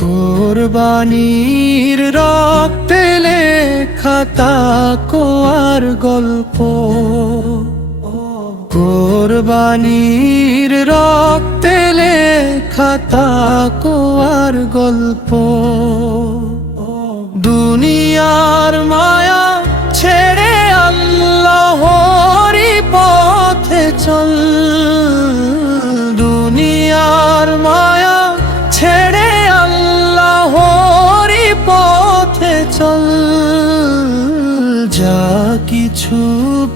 কোরবানির রক্তে লেখা তাকো আর গল্প, কোরবানির রক্তে লেখা তাকো আর গল্প। দুনিয়ার মায়া ছেড়ে আল্লাহরি পথে চল, দুনিয়ার মায়া ছেড়ে আল্লাহরি পথে চল। যা কিছু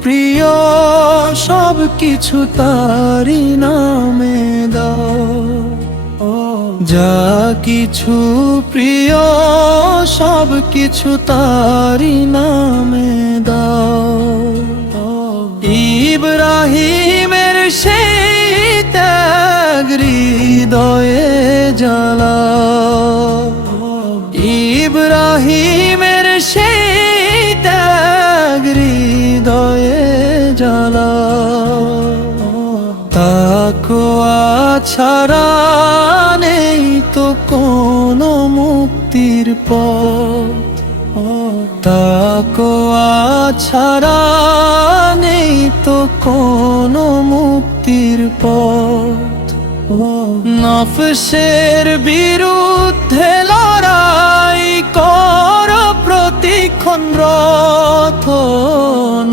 প্রিয় সব কিছু তারি নামে দাও, যা কিছু প্রিয় সব কিছু তারি নামে দাও। ইব্রাহিমের সেই ত্যাগ হৃদয়ে জ্বালাও, ইব্রাহিমের সেই ত্যাগ হৃদয়ে জ্বালাও। তাকওয়া ছাড়া নেই তো কোনো মুক্তির পথ, তাকওয়া ছাড়া নেই তো কোনো মুক্তির পথ। নফসের বিরুদ্ধে লড়াই কর প্রতিক্ষণ রত,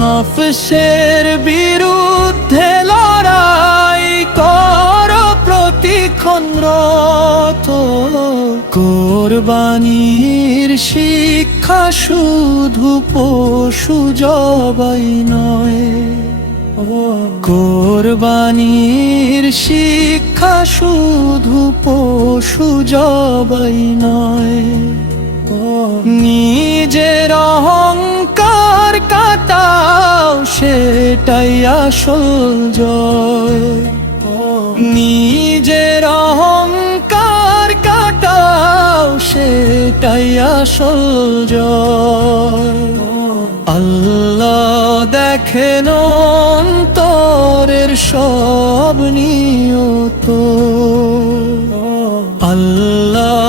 নফসের বিরুদ্ধে লড়াই কর প্রতিক্ষণ রত। কোরবানির শিক্ষা শুধু পশু জবাই নয়, কোরবানির শিক্ষা শুধু পশু জবাই নয়। নিজের অহংকার কাটাও সেটাই আসল জয়, নিজের অহংকার কাটাও সেটাই আসল জয়। আল্লাহ দেখেন অন্তরের সব নিয়ত, আল্লাহ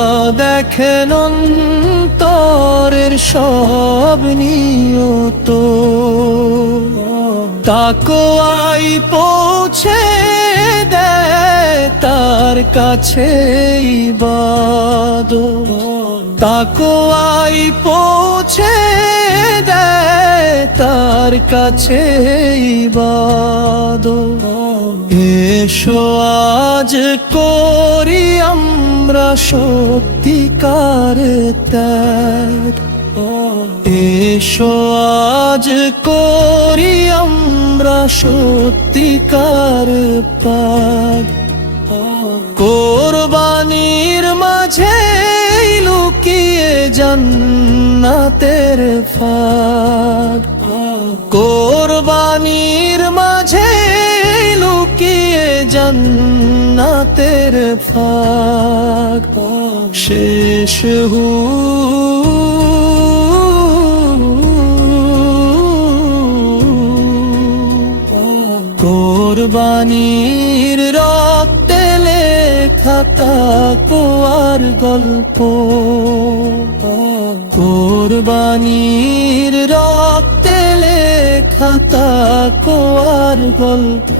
দেখেন অন্তরের সব নিয়ত। তাকওয়াই পৌঁছে দেয় তার কাছে ইবাদত, তাকওয়াই পৌঁছে দেয় তার কাছে ইবাদত। এসো আজ করি আমরা সত্যিকার ত্যাগ, এসো আজ করি আমরা সত্যিকার পাগ। কোরবানির মাঝে লুকিয়ে জান্নাতের ফাঁদ, কোরবানির মাঝে লুকিয়ে জান্নাতের ফাঁদ। শেষ কোরবানির রক্তে লেখা তাকওয়ার গল্প, কোরবানির রক্তে লেখা তাকওয়ার গল্প।